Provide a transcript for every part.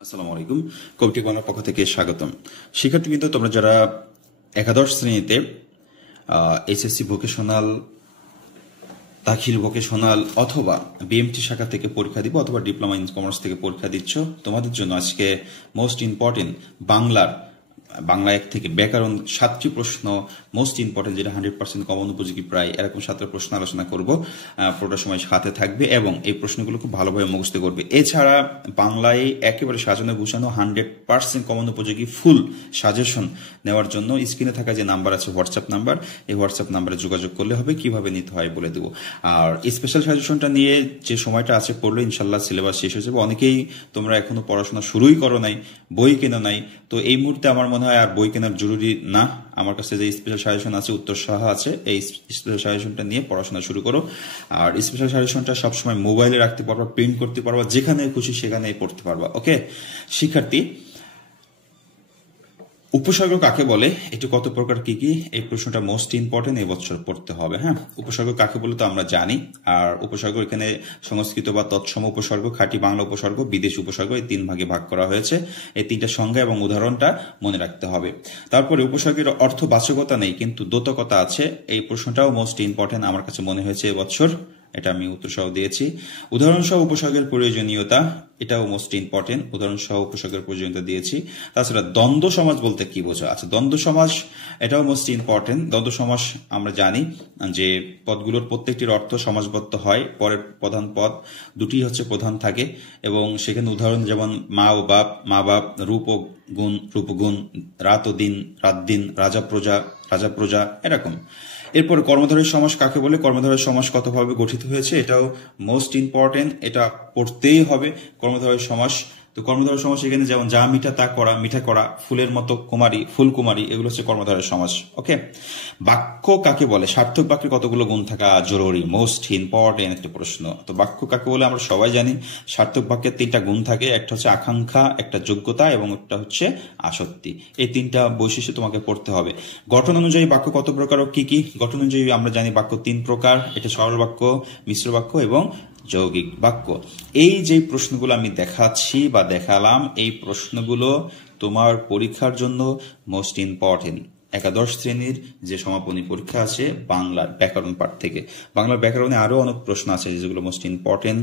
আসসালামু আলাইকুম। কবিটি বাংলার পক্ষ থেকে স্বাগতম। শিক্ষার্থীবৃন্দ, তোমরা যারা একাদশ শ্রেণীতে এইচএসসি ভোকেশনাল, দাখিল ভোকেশনাল অথবা বিএমটি শাখা থেকে পরীক্ষা দিবে অথবা ডিপ্লোমা ইন কমার্স থেকে পরীক্ষা দিচ্ছ, তোমাদের জন্য আজকে মোস্ট ইম্পর্টেন্ট বাংলা 1 থেকে ব্যাকরণ 7টি প্রশ্ন মোস্ট ইম্পর্টেন্ট, যেটা 100% কমন উপযোগী, প্রায় এরকম 7টা প্রশ্ন আলোচনা করব। পুরোটা সময় হাতে থাকবে এবং এই প্রশ্নগুলো খুব ভালোভাবে মুখস্থ করবে। এছাড়া বাংলায় একেবারে সাজানো গুছানো 100% কমন উপযোগী ফুল সাজেশন নেওয়ার জন্য স্ক্রিনে থাকা যে নাম্বার আছে, হোয়াটসঅ্যাপ নাম্বার, এই হোয়াটসঅ্যাপ নাম্বারে যোগাযোগ করলে হবে। কিভাবে নিতে হয় বলে দেবো। আর স্পেশাল সাজেশনটা নিয়ে যে সময়টা আছে পড়লে ইনশাল্লাহ সিলেবাস শেষ হয়ে যাবে। অনেকেই তোমরা এখনো পড়াশোনা শুরুই করো নাই, বই কেনা নাই, তো এই মুহূর্তে আমার মনে হয় আর বই কেনার জরুরি না। আমার কাছে যে স্পেশাল সাজেশন আছে, উত্তর সাহা আছে, এই স্পেশাল সাজেশনটা নিয়ে পড়াশোনা শুরু করো। আর স্পেশাল সাজেশনটা সবসময় মোবাইলে রাখতে পারবা, প্রিন্ট করতে পারবা, যেখানে খুশি সেখানে পড়তে পারবা। ওকে শিক্ষার্থী, উপসর্গ কাকে বলে, এটি কত প্রকার, কি কি, এই প্রশ্নটা মোস্ট ইম্পর্টেন্ট এই বছর পড়তে হবে। হ্যাঁ, উপসর্গ কাকে বলে তো আমরা জানি। আর উপসর্গ এখানে সংস্কৃত বা তৎসম উপসর্গ, খাঁটি বাংলা উপসর্গ, বিদেশি উপসর্গ, এই 3 ভাগে ভাগ করা হয়েছে। এই 3টা সংজ্ঞা এবং উদাহরণটা মনে রাখতে হবে। তারপরে উপসর্গের অর্থবাচকতা নেই কিন্তু দ্যোতকতা আছে, এই প্রশ্নটাও মোস্ট ইম্পর্টেন্ট আমার কাছে মনে হয়েছে এবছর। এটা আমি উত্তর সহ দিয়েছি। উদাহরণ সহ উপসর্গের প্রয়োজনীয়তা, এটাও মোস্ট ইম্পর্টেন্ট, উদাহরণ সহ উপসর্গের প্রয়োজনীয়তা দিয়েছি। তাছাড়া দ্বন্দ্ব সমাজ বলতে কি বোঝা, আচ্ছা দ্বন্দ্ব সমাজ এটাও মোস্ট ইম্পর্টেন্ট। দ্বন্দ্ব সমাজ আমরা জানি যে পদগুলোর প্রত্যেকটির অর্থ সমাসবদ্ধ হয়, পরের প্রধান পদ দুটি হচ্ছে প্রধান থাকে এবং সেখানে উদাহরণ যেমন মা ও বাপ, মা বাপ, রূপ ও গুণ, রূপগুণ, রাত ও দিন, রাত দিন, রাজা প্রজা, রাজা প্রজা, এরকম। এরপর কর্মধারয় সমাস কাকে বলে, কর্মধারয় সমাস কতভাবে গঠিত হয়েছে, এটাও মোস্ট ইম্পর্টেন্ট, এটা পড়তেই হবে। কর্মধারয় সমাস, তো কর্মধারয় সমাস এখানে যেমন যা মিঠা তা করা, মিঠা করা, ফুলের মতো কুমারী, ফুল কুমারী, এগুলো হচ্ছে কর্মধারয় সমাস। ওকে, বাক্য কাকে বলে, সার্থক বাক্যে কতগুলো গুণ থাকা জরুরি, মোস্ট ইম্পর্টেন্ট একটা প্রশ্ন। তো বাক্য কাকে বলে আমরা সবাই জানি, সার্থক বাক্যের 3টা গুণ থাকে, একটা হচ্ছে আকাঙ্ক্ষা, একটা যোগ্যতা এবং একটা হচ্ছে আসক্তি। এই 3টা বৈশিষ্ট্য তোমাকে পড়তে হবে। গঠন অনুযায়ী বাক্য কত প্রকার ও কি কি, গঠন অনুযায়ী আমরা জানি বাক্য 3 প্রকার, এটা সরল বাক্য, মিশ্র বাক্য এবং যৌগিক বাক্য। এই যে প্রশ্নগুলো আমি দেখাচ্ছি বা দেখালাম, এই প্রশ্নগুলো তোমার পরীক্ষার জন্য মোস্ট ইম্পর্টেন্ট। একাদশ শ্রেণীর যে সমাপনী পরীক্ষা আছে বাংলার ব্যাকরণ পাঠ থেকে, বাংলার ব্যাকরণে আরো অনেক প্রশ্ন আছে যেগুলো মোস্ট ইম্পর্টেন্ট।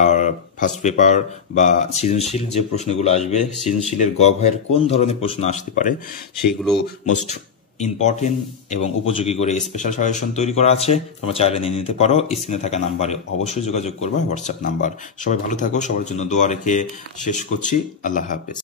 আর ফার্স্ট পেপার বা সৃজনশীল যে প্রশ্নগুলো আসবে, সৃজনশীলের গভায়ের কোন ধরনের প্রশ্ন আসতে পারে, সেইগুলো মোস্ট ইম্পর্টেন্ট এবং উপযোগী করে স্পেশাল সাজেশন তৈরি করা আছে। তোমরা চাইলে নিয়ে নিতে পারো। স্ক্রিনে থাকা নাম্বারে অবশ্যই যোগাযোগ করবা, হোয়াটসঅ্যাপ নাম্বার। সবাই ভালো থাকো, সবার জন্য দোয়া রেখে শেষ করছি। আল্লাহ হাফেজ।